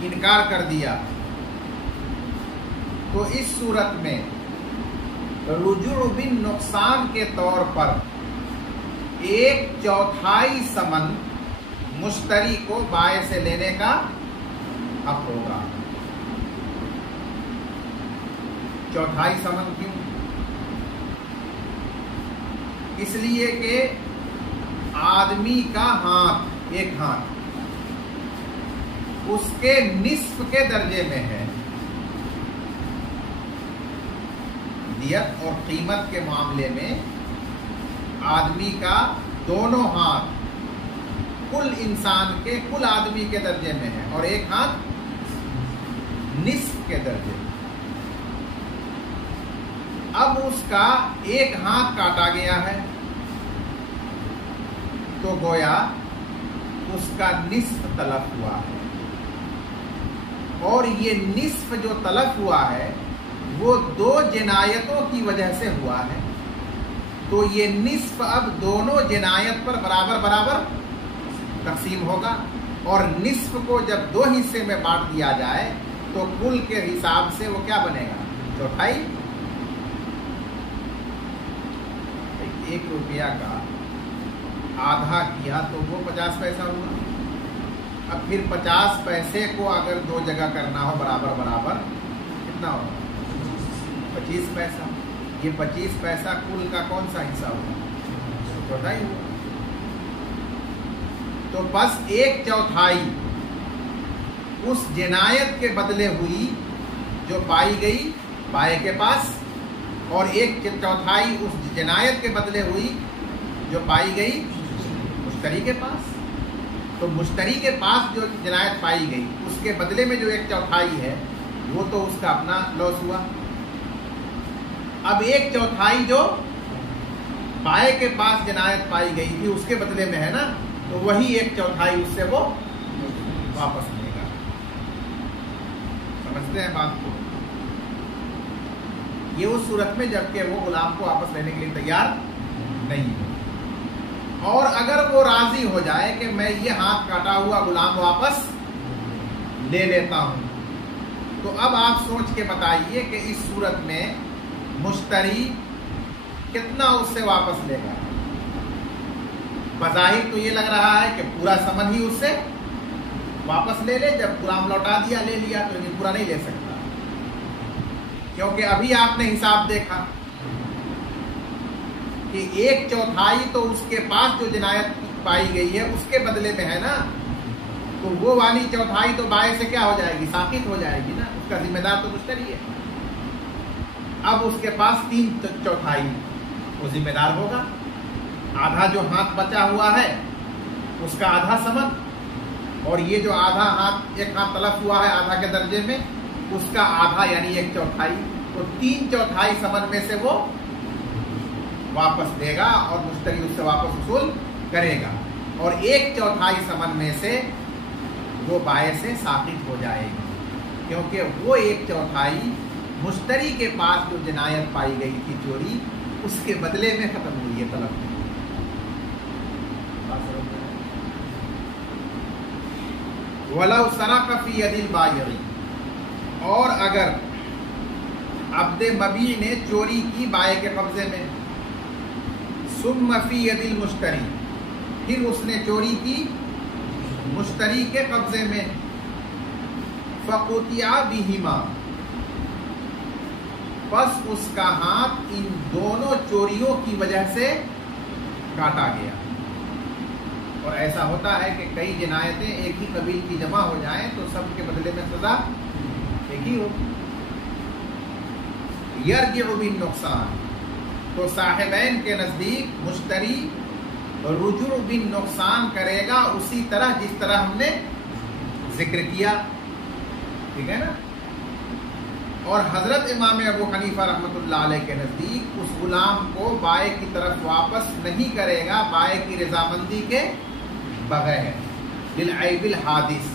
انکار کر دیا تو اس صورت میں رجوع بالنقصان کے طور پر 1/4 ثمن مشتری کو بائع سے لینے کا حق ہوگا۔ چوتھائی ثمن کیوں؟ اس لیے کہ آدمی کا ہاتھ، ایک ہاتھ اس کے نصف کے درجے میں ہے۔ دیت اور قیمت کے معاملے میں آدمی کا دونوں ہاتھ کل انسان کے، کل آدمی کے درجے میں ہے، اور ایک ہاتھ نصف کے درجے میں۔ اب اس کا ایک ہاتھ کاٹا گیا ہے تو گویا اس کا نصف تلف ہوا ہے، اور یہ نصف جو تلف ہوا ہے وہ دو جنایتوں کی وجہ سے ہوا ہے، تو یہ نصف اب دونوں جنایت پر برابر برابر تقسیم ہوگا، اور نصف کو جب دو حصے میں بانٹ دیا جائے تو کل کے حساب سے وہ کیا بنے گا؟ چوتھائی۔ 1 روپیہ کا آدھا کیا تو وہ 50 پیسہ ہوا۔ اب پھر 50 پیسے کو اگر دو جگہ کرنا ہو برابر برابر کتنا ہوگا؟ 25 پیسہ۔ یہ 25 پیسہ کل کا کون سا حصہ ہوگا؟ چوتھائی ہوگا۔ تو بس 1/4 اس جنایت کے بدلے ہوئی جو پائی گئی بائیں کے پاس، اور 1/4 اس جنایت کے بدلے ہوئی جو پائی گئی مشتری کے پاس۔ تو مشتری کے پاس جو جنایت پائی گئی اس کے بدلے میں جو 1/4 ہے وہ تو اس کا اپنا لاس ہوا۔ اب 1/4 جو بائیں کے پاس جنایت پائی گئی تھی اس کے بدلے میں ہے نا، تو وہی 1/4 اس سے وہ واپس لے گا۔ سمجھتے ہیں بات کو؟ یہ اس صورت میں جبکہ وہ غلام کو واپس لینے کے لیے تیار نہیں ہے، اور اگر وہ راضی ہو جائے کہ میں یہ ہاتھ کاٹا ہوا غلام واپس لے لیتا ہوں، تو اب آپ سوچ کے بتائیے کہ اس صورت میں مشتری کتنا اس سے واپس لے گا؟ بظاہر تو یہ لگ رہا ہے کہ پورا ثمن ہی اس سے واپس لے لے، جب غلام لوٹا دیا لے لیا، تو یہ پورا نہیں لے سکتا، کیونکہ ابھی آپ نے حساب دیکھا کہ 1/4 تو اس کے پاس جو جنایت پائی گئی ہے اس کے بدلے میں ہے نا، تو وہ والی 1/4 تو بائیں سے کیا ہو جائے گی؟ ساقط ہو جائے گی نا، اس کا ذمہ دار تو مشتری ہے۔ اب اس کے پاس 3/4 وہ ذمہ دار ہوگا۔ آدھا جو ہاتھ بچا ہوا ہے اس کا آدھا ثمن، اور یہ جو آدھا ہاتھ، ایک ہاتھ تلف ہوا ہے آدھا کے درجے میں، اس کا آدھا یعنی 1/4، تو 3/4 ثمن میں سے وہ واپس دے گا اور مشتری اس سے واپس وصول کرے گا، اور 1/4 ثمن میں سے وہ بائیں سے ساقط ہو جائے گی، کیونکہ وہ 1/4 مشتری کے پاس جو جنایت پائی گئی تھی چوری، اس کے بدلے میں ختم ہوئی ہے طلب۔ وَلَوْ سَرَقَ فِي يَدِ الْبَائِعِ، اور اگر عبد مبیع نے چوری کی بائیں کے قبضے میں، ثُمَّ فِي يَدِ الْمُشْتَرِي، پھر اس نے چوری کی مشتری کے قبضے میں، فَقُطِعَ بِهِمَا، بس اس کا ہاتھ ان دونوں چوریوں کی وجہ سے کاٹا گیا۔ اور ایسا ہوتا ہے کہ کئی جنایتیں ایک ہی قبیل کی جمع ہو جائیں تو سب کے بدلے میں سزا ایک ہی ہو۔ یرجع بالنقصان، تو صاحبین کے نزدیک مشتری رجوع بالنقصان کرے گا اسی طرح جس طرح ہم نے ذکر کیا، ٹھیک ہے نا۔ اور حضرت امام ابو حنیفہ رحمۃ اللہ علیہ کے نزدیک اس غلام کو بائیں کی طرف واپس نہیں کرے گا بائیں کی رضامندی کے بغیر، للعیب الحادث،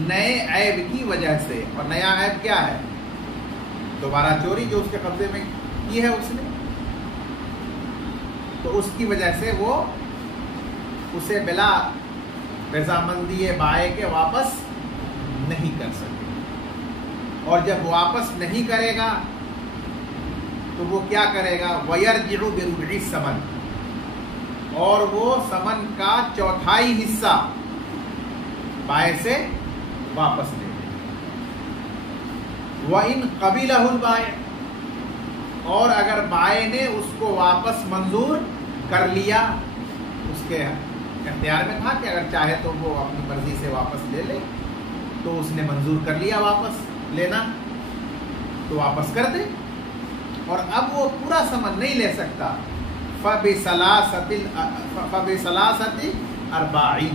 نئے عیب کی وجہ سے۔ اور نیا عیب کیا ہے؟ دوبارہ چوری جو اس کے قبضے میں کی ہے اس نے، تو اس کی وجہ سے وہ اسے بلا رضامندی بائیں کے واپس نہیں کر سکے۔ اور جب واپس نہیں کرے گا تو وہ کیا کرے گا؟ وَيَرْجِعُ بِرُبْعِ الثَّمَنِ، اور وہ ثمن کا 1/4 حصہ بائیں سے واپس لے گا۔ وَإِنْ قَبِلَهُ الْبَائِعُ، اور اگر بائع نے اس کو واپس منظور کر لیا، اس کے اختیار میں تھا کہ اگر چاہے تو وہ اپنی مرضی سے واپس لے لے، تو اس نے منظور کر لیا واپس لینا، تو واپس کر دے، اور اب وہ پورا ثمن نہیں لے سکتا، فَبِثَلَاثَةِ أَرْبَاعِينَ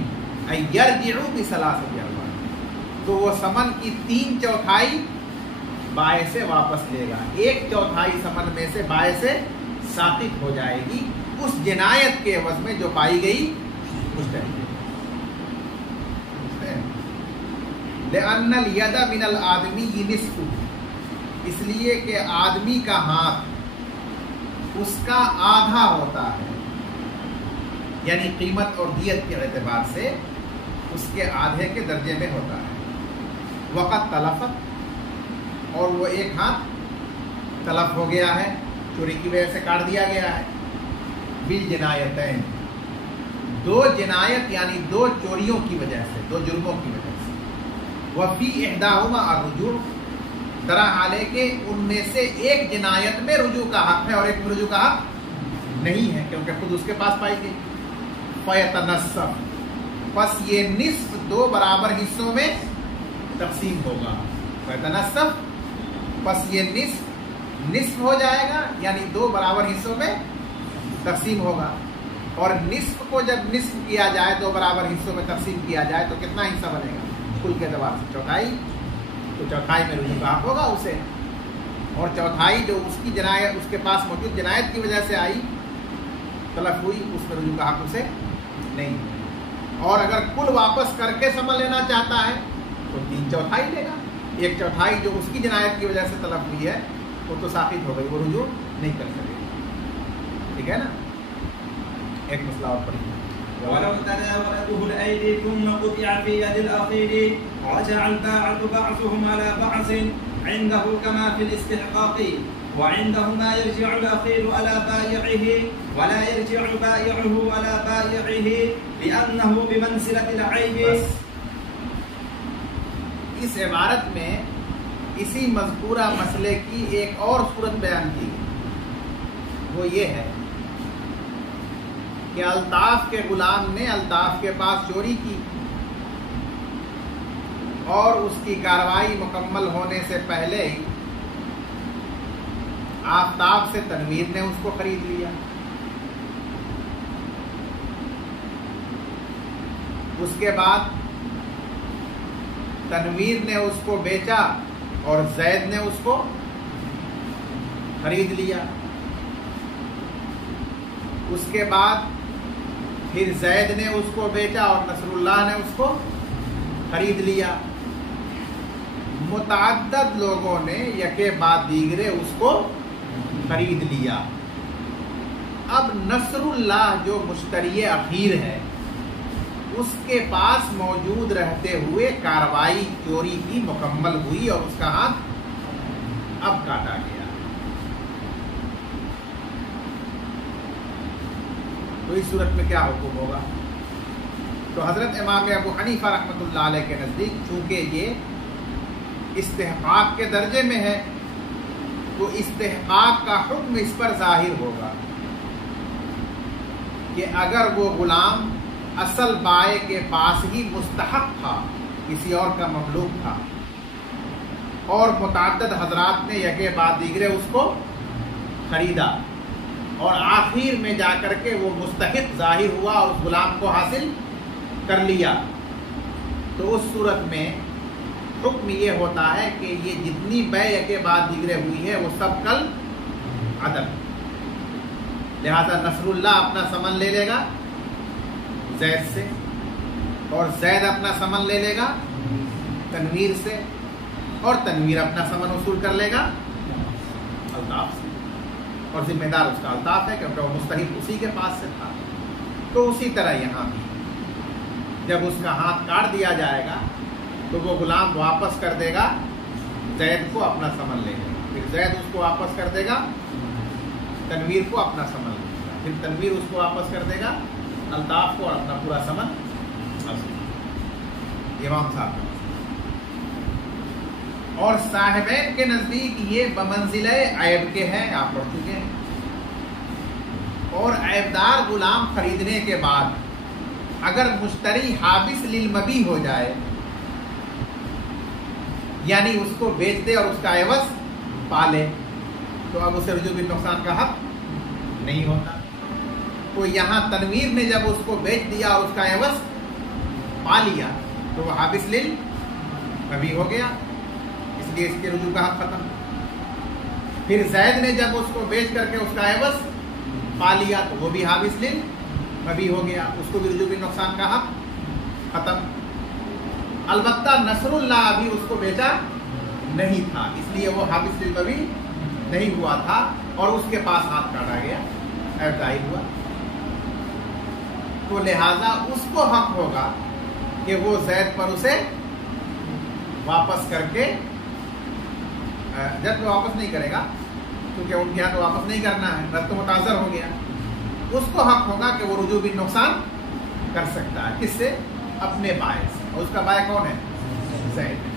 أَيْ يَرْجِعُ بِثَلَاثَةِ أَرْبَاعِينَ، تو وہ ثمن کی 3/4 بائع سے واپس لے گا، 1/4 ثمن میں سے بائع سے ساقط ہو جائے گی اس جنایت کے عوض میں جو پائی گئی مشتری۔ لِأَنَّ الْيَدَ مِنَ الْآدْمِيِّ نِصْفُ، اس لیے کہ آدمی کا ہاتھ اس کا آدھا ہوتا ہے، یعنی قیمت اور دیت کے اعتبار سے اس کے آدھے کے درجے میں ہوتا ہے۔ وقت تلفت، اور وہ ایک ہاتھ تلف ہو گیا ہے، چوری کی وجہ سے کاٹ دیا گیا ہے، بالجنایتین، 2 جنایت یعنی 2 چوریوں کی وجہ سے، 2 جرموں کی وجہ سے۔ وفی احداہما الرجوع، درا حال ہے کہ ان میں سے ایک جنایت میں رجوع کا حق ہے اور ایک میں رجوع کا حق نہیں ہے، کیونکہ خود اس کے پاس پائی گئی۔ فیتنصف، پس یہ نصف 2 برابر حصوں میں تقسیم ہوگا۔ فیتنصف، پس یہ نصف ہو جائے گا، یعنی 2 برابر حصوں میں تقسیم ہوگا، اور نصف کو جب نصف کیا جائے، 2 برابر حصوں میں تقسیم کیا جائے تو کتنا حصہ بنے گا کل کے اعتبار سے؟ 1/4، تو 1/4 میں رجوع کا حق ہوگا اسے، اور 1/4 جو اس کی جنایت، اس کے پاس موجود جنایت کی وجہ سے آئی، تلف ہوئی، اس میں رجوع کا حق اسے نہیں۔ اور اگر کل واپس کر کے ثمن لینا چاہتا ہے تو 3/4 لے گا، 1/4 جو اس کی جنایت کی وجہ سے تلف ہوئی ہے وہ تو ساقط ہو گئی، وہ رجوع نہیں کر سکے، ٹھیک ہے نا۔ ایک مسئلہ اور پڑھیے۔ ولو تداولته الأيدي ثم قطع في يد الأخير رجع الباعة بعضهم على بعض عنده كما في الاستحقاق، وعندهما يرجع الأخير على بائعه ولا يرجع بائعه على بائعه لأنه بمنزلة العيب۔ اس عبارت میں اسی مذکورہ مسئلے کی ایک اور صورت بیان کی گئی، وہ یہ ہے کہ الطاف کے غلام نے الطاف کے پاس چوری کی، اور اس کی کارروائی مکمل ہونے سے پہلے ہی آفتاب سے تنویر نے اس کو خرید لیا۔ اس کے بعد تنویر نے اس کو بیچا اور زید نے اس کو خرید لیا۔ اس کے بعد پھر زید نے اس کو بیچا اور نصر اللہ نے اس کو خرید لیا۔ متعدد لوگوں نے یکے بعد دیگرے اس کو خرید لیا۔ اب نصر اللہ جو مشتری اخیر ہے، اس کے پاس موجود رہتے ہوئے کارروائی چوری کی مکمل ہوئی اور اس کا ہاتھ اب کاٹا گیا، تو اس صورت میں کیا حکم ہوگا؟ تو حضرت امام ابو حنیفہ رحمۃ اللہ علیہ کے نزدیک چونکہ یہ استحقاق کے درجے میں ہے، تو استحقاق کا حکم اس پر ظاہر ہوگا کہ اگر وہ غلام اصل بائع کے پاس ہی مستحق تھا، کسی اور کا مملوک تھا، اور متعدد حضرات نے یکے بعد دیگرے اس کو خریدا، اور آخر میں جا کر کے وہ مستحق ظاہر ہوا اور اس غلام کو حاصل کر لیا، تو اس صورت میں حکم یہ ہوتا ہے کہ یہ جتنی بیع کے بعد دیگرے ہوئی ہے وہ سب کل عدم، لہذا نصر اللہ اپنا ثمن لے لے گا زید سے، اور زید اپنا ثمن لے لے گا تنویر سے، اور تنویر اپنا ثمن وصول کر لے گا الطاف سے، اور ذمہ دار اس کا الطاف ہے کیونکہ وہ مستحق اسی کے پاس سے تھا۔ تو اسی طرح یہاں بھی جب اس کا ہاتھ کاٹ دیا جائے گا تو وہ غلام واپس کر دے گا زید کو اپنا ثمن لے گا، پھر زید اس کو واپس کر دے گا تنویر کو اپنا ثمن لے گا، پھر تنویر اس کو واپس کر دے گا الطاف کو اور اپنا پورا ثمن امام صاحب۔ اور صاحبین کے نزدیک یہ بمنزلہ عیب کے ہیں، آپ پڑھ چکے ہیں. اور عیبدار غلام خریدنے کے بعد اگر مشتری حابس للمبی ہو جائے، یعنی اس کو بیچ دے اور اس کا عوض پالے، تو اب اسے رجوع بالنقصان کا حق نہیں ہوتا. تو یہاں تنویر نے جب اس کو بیچ دیا اور اس کا عوض پا لیا تو وہ حابس للمبی ہو گیا، اس لیے اس کے رجوع کا حق ختم. پھر زید نے جب اس کو بیچ کر کے اس کا عوض پا لیا تو وہ بھی حابس للمبی ہو گیا، اس کو بھی رجوع بالنقصان کا حق ختم. البتہ نصر اللہ ابھی اس کو بیچا نہیں تھا، اس لیے وہ حابس للمبی نہیں ہوا تھا اور اس کے پاس ہاتھ کاٹا گیا، عیب ظاہر ہوا. تو لہذا اس کو حق ہوگا کہ وہ زید پر اسے واپس کر کے، جب تو واپس نہیں کرے گا کیونکہ ان کے یہاں تو واپس نہیں کرنا ہے، رد تو متاثر ہو گیا، اس کو حق ہوگا کہ وہ رجوع بالنقصان کر سکتا ہے. کس سے؟ اپنے بائع سے. اور اس کا بائع کون ہے؟ زید.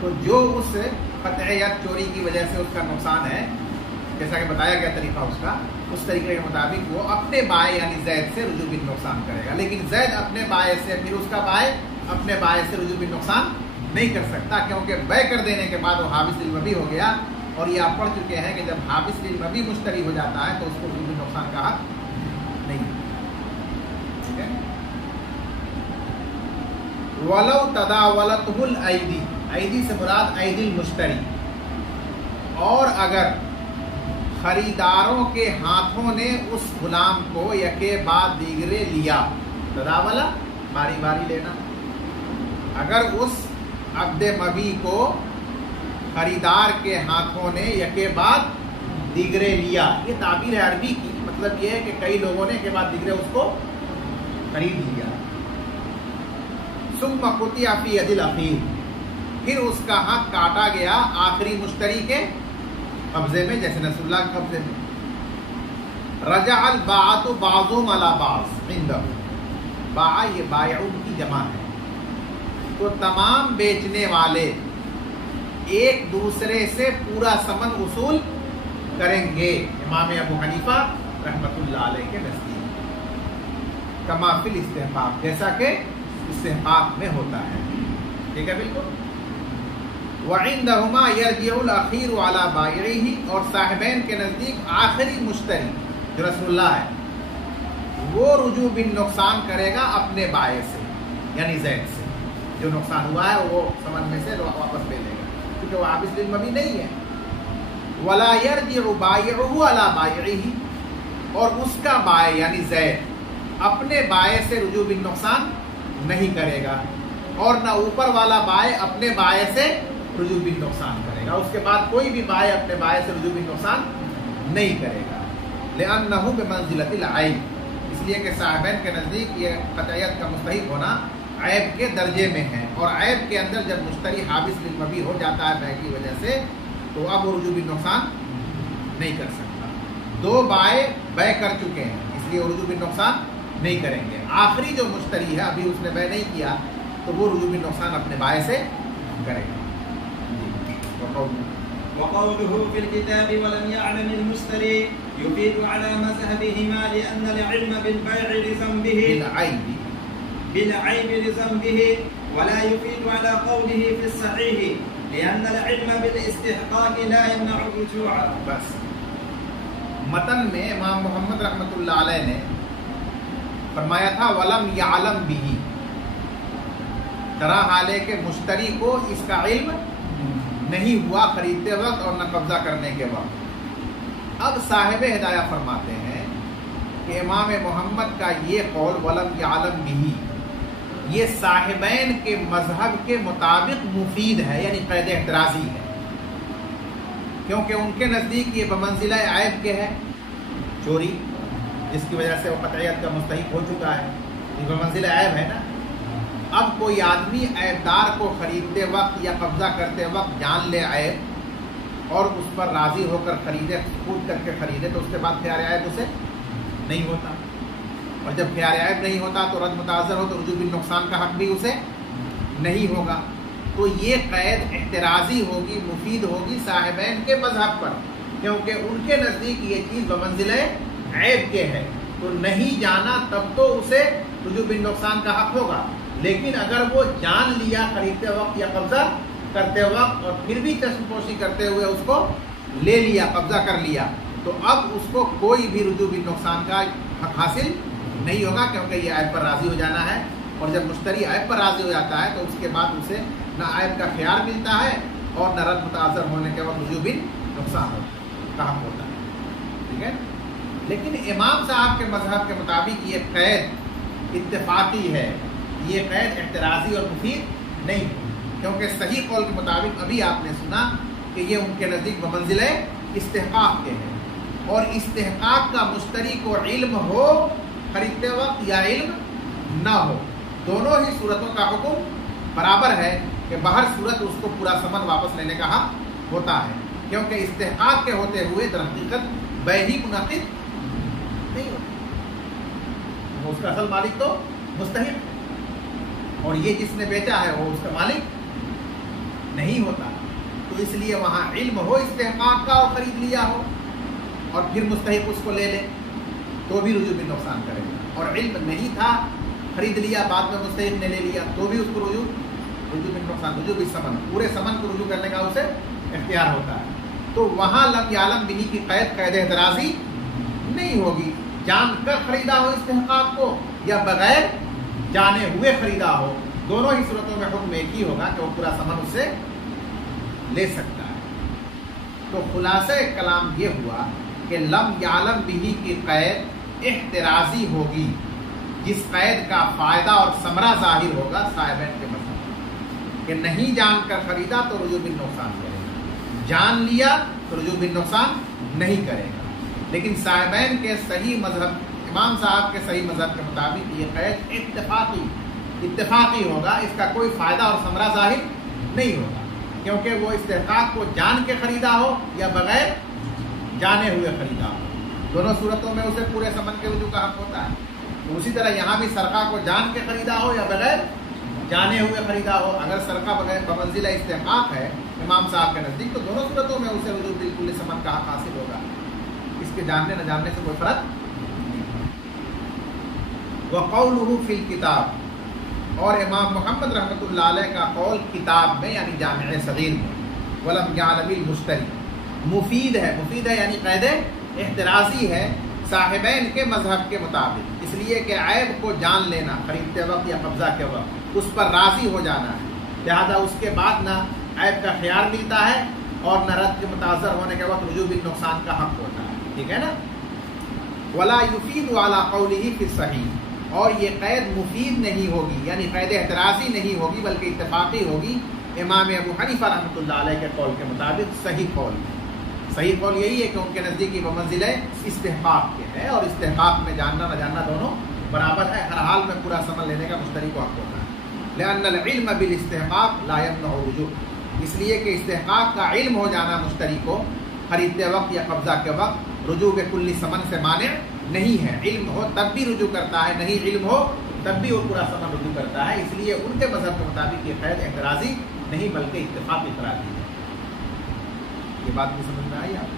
تو جو اس قطع یا چوری کی وجہ سے اس کا نقصان ہے، جیسا کہ بتایا گیا طریقہ اس کا، اس طریقے کے مطابق وہ اپنے بائع یعنی زید سے رجوع بالنقصان کرے گا. لیکن زید اپنے بائع سے، پھر اس کا بائع اپنے بائع سے رجوع بالنقصان نہیں کر سکتا، کیونکہ بیع کر دینے کے بعد وہ حابس للمبی ہو گیا. اور یہ آپ پڑھ چکے ہیں کہ جب حابس للمبی مشتری ہو جاتا ہے تو اس کو رجوع بالنقصان کا حق نہیں. ٹھیک ہے. وَلَوْ تَدَاوَلَتْهُ الْأَيْدِي، ایدی سے مراد ایدی المشتری. اور اگر خریداروں کے ہاتھوں نے اس غلام کو یکے بعد دیگرے لیا، تداولا باری باری لینا. اگر اس عبد مبی کو خریدار کے ہاتھوں نے یکے بعد دیگرے لیا، یہ تعبیر ہے عربی کی، مطلب یہ ہے کہ کئی لوگوں نے کے بعد دیگرے اس کو خرید لیا. ثم قطع فی ید الاخیر، پھر اس کا حق کاٹا گیا آخری مشتری کے قبضے میں، جیسے نصر اللہ کے قبضے میں. رجع الباعۃ بعضهم علی بعض عنده، باع یہ بائعون کی جمع ہے. تو تمام بیچنے والے ایک دوسرے سے پورا ثمن وصول کریں گے، امام ابو حنیفہ رحمۃ اللہ علیہ کے نزدیک، کما فی الاستحقاق، جیسا کہ استحقاق میں ہوتا ہے. ٹھیک ہے بالکل. وعندهما يرجع الاخير على بائعه، اور صاحبین کے نزدیک آخری مشتری جو رسول اللہ ہے وہ رجوع بالنقصان کرے گا اپنے بائع سے یعنی زید سے. جو نقصان ہوا ہے وہ ثمن میں سے واپس لے لے گا کیونکہ وہ حابس للمبی نہیں ہے. ولا يرجع بائعه على بائعه، اور اس کا بائع یعنی زید اپنے بائع سے رجوع بالنقصان نہیں کرے گا، اور نہ اوپر والا بائع اپنے بائع سے رجوع بالنقصان کرے گا. اس کے بعد کوئی بھی بائع اپنے بائع سے رجوع بالنقصان نہیں کرے گا. لأنه بمنزلة العیب، اس لیے کہ صاحبین کے نزدیک یہ قطعیت کا مستحق ہونا عیب کے درجے میں ہے، اور عیب کے اندر جب مشتری حابس للمبی ہو جاتا ہے بیع کی وجہ سے تو اب وہ رجوع بالنقصان نہیں کر سکتا. دو بائع بیع کر چکے ہیں اس لیے وہ رجوع بالنقصان نہیں کریں گے. آخری جو مشتری ہے ابھی اس نے بیع نہیں کیا تو وہ رجوع بالنقصان اپنے بائع سے کرے گا. وقوله في الكتاب ولم يعلم المشتري يفيد على مذهبهما لأن العلم بالبيع لذنبه بالعيب لذنبه، ولا يفيد على قوله في الصحيح لأن العلم بالاستحقاق لا يمنع الرجوع. بس متن میں امام محمد رحمۃ اللہ علیہ نے فرمایا تھا ولم يعلم به، طرح حال ہے کہ مشتری کو اس کا علم نہیں ہوا خریدتے وقت اور نہ قبضہ کرنے کے وقت. اب صاحب ہدایہ فرماتے ہیں کہ امام محمد کا یہ قول ولم يعلم به یہ صاحبین کے مذہب کے مطابق مفید ہے، یعنی قید احترازی ہے، کیونکہ ان کے نزدیک یہ بمنزلہ عیب کے ہے چوری، جس کی وجہ سے وہ قطعیت کا مستحق ہو چکا ہے، یہ بمنزلہ عیب ہے نا. اب کوئی آدمی عیبدار کو خریدتے وقت یا قبضہ کرتے وقت جان لے عیب اور اس پر راضی ہو کر خریدے، خود کر کے خریدے، تو اس کے بعد خیار عیب اسے نہیں ہوتا، اور جب خیار عیب نہیں ہوتا تو رد متاثر ہو تو رجوع بالنقصان کا حق بھی اسے نہیں ہوگا. تو یہ قید احترازی ہوگی، مفید ہوگی صاحبین کے مذہب پر، کیونکہ ان کے نزدیک یہ چیز بمنزلہ عیب کے ہے، تو نہیں جانا تب تو اسے رجوع بالنقصان کا حق ہوگا، لیکن اگر وہ جان لیا خریدتے وقت یا قبضہ کرتے وقت اور پھر بھی چشم پوشی کرتے ہوئے اس کو لے لیا، قبضہ کر لیا، تو اب اس کو کوئی بھی رجوع بالنقصان کا حق حاصل نہیں ہوگا، کیونکہ یہ عیب پر راضی ہو جانا ہے، اور جب مشتری عیب پر راضی ہو جاتا ہے تو اس کے بعد اسے نہ عیب کا خیار ملتا ہے اور نہ رد متاثر ہونے کے وقت رجوع بالنقصان کا حق ہوتا ہے، ٹھیک ہے۔ لیکن امام صاحب کے مذہب کے مطابق یہ قید اتفاقی ہے، یہ قید احترازی اور مفید نہیں، کیونکہ صحیح قول کے مطابق ابھی آپ نے سنا کہ یہ ان کے نزدیک بمنزلہ استحقاق کے ہیں، اور استحقاق کا مشتری کو علم ہو خریدتے وقت یا علم نہ ہو، دونوں ہی صورتوں کا حکم برابر ہے کہ بہر صورت اس کو پورا ثمن واپس لینے کا حق ہوتا ہے، کیونکہ استحقاق کے ہوتے ہوئے در حقیقت بے ہی منعقد نہیں ہوتی، اس کا اصل مالک تو مستحق ہے، اور یہ جس نے بیچا ہے وہ اس کا مالک نہیں ہوتا، تو اس لیے وہاں علم ہو استحقاق کا اور خرید لیا ہو اور پھر مستحق اس کو لے لے تو بھی رجوع بالنقصان کرے گا، اور علم نہیں تھا خرید لیا بعد میں مستحق نے لے لیا تو بھی اس کو رجوع بالنقصان، رجوع بالثمن، پورے ثمن کو رجوع کرنے کا اسے اختیار ہوتا ہے، تو وہاں لم یعلم بہ کی قید احترازی نہیں ہوگی، جان کر خریدا ہو استحقاق کو یا بغیر جانے ہوئے خریدا ہو، دونوں ہی صورتوں میں حکم ایک ہی ہوگا کہ وہ پورا ثمن اس سے لے سکتا ہے۔ تو خلاصہ کلام یہ ہوا کہ لم یعلم بہ کی قید احترازی ہوگی، جس قید کا فائدہ اور ثمرہ ظاہر ہوگا صاحبین کے مذہب کہ نہیں جان کر خریدا تو رجوع بالنقصان کرے گا، جان لیا تو رجوع بالنقصان نہیں کرے گا، لیکن صاحبین کے صحیح مذہب، امام صاحب کے صحیح مذہب کے مطابق یہ قید اتفاقی ہوگا، اس کا کوئی فائدہ اور ثمرہ ظاہر نہیں ہوگا، کیونکہ وہ استحقاق کو جان کے خریدا ہو یا بغیر جانے ہوئے خریدا ہو، دونوں صورتوں میں اسے پورے ثمن کے رجوع کا حق ہوتا ہے۔ تو اسی طرح یہاں بھی سرقہ کو جان کے خریدا ہو یا بغیر جانے ہوئے خریدا ہو، اگر سرقہ بغیر بمنزلہ استحقاق ہے امام صاحب کے نزدیک تو دونوں صورتوں میں اسے رجوع بالکل ثمن کا حق حاصل ہوگا، اس کے جاننے نہ جاننے سے کوئی فرق نہیں۔ وقولہ فی الکتاب، اور امام محمد رحمۃ اللہ علیہ کا قول کتاب میں یعنی جامع صغیر میں، ولم یعلم المشتری، مفید ہے یعنی قید احترازی ہے صاحبین کے مذہب کے مطابق، اس لیے کہ عیب کو جان لینا خریدتے وقت یا قبضہ کے وقت، اس پر راضی ہو جانا ہے، لہذا اس کے بعد نہ عیب کا خیار ملتا ہے اور نہ رد کے متاثر ہونے کے وقت رجوع بالنقصان کا حق ہوتا ہے، ٹھیک ہے نا۔ ولا یفید علی قولہ فی الصحیح، اور یہ قید مفید نہیں ہوگی یعنی قید احترازی نہیں ہوگی بلکہ اتفاقی ہوگی امام ابو حنیفہ رحمۃ اللہ علیہ کے قول کے مطابق صحیح قول یہی ہے کہ ان کے نزدیکی بمنزلہ استحقاق کے ہے، اور استحقاق میں جاننا نہ جاننا دونوں برابر ہے، ہر حال میں پورا ثمن لینے کا مشتری کو حق ہوتا ہے۔ لأن العلم بالاستحقاق لا يمنع الرجوع، اس لیے کہ استحقاق کا علم ہو جانا مشتری کو خریدتے وقت یا قبضہ کے وقت رجوع کلی ثمن سے مانع نہیں ہے، علم ہو تب بھی رجوع کرتا ہے، نہیں علم ہو تب بھی وہ پورا ثمن رجوع کرتا ہے، اس لیے ان کے مذہب کے مطابق یہ قید احترازی نہیں بلکہ اتفاقی قرار دی ہے۔ یہ بات بھی سمجھ میں آئی آپ؟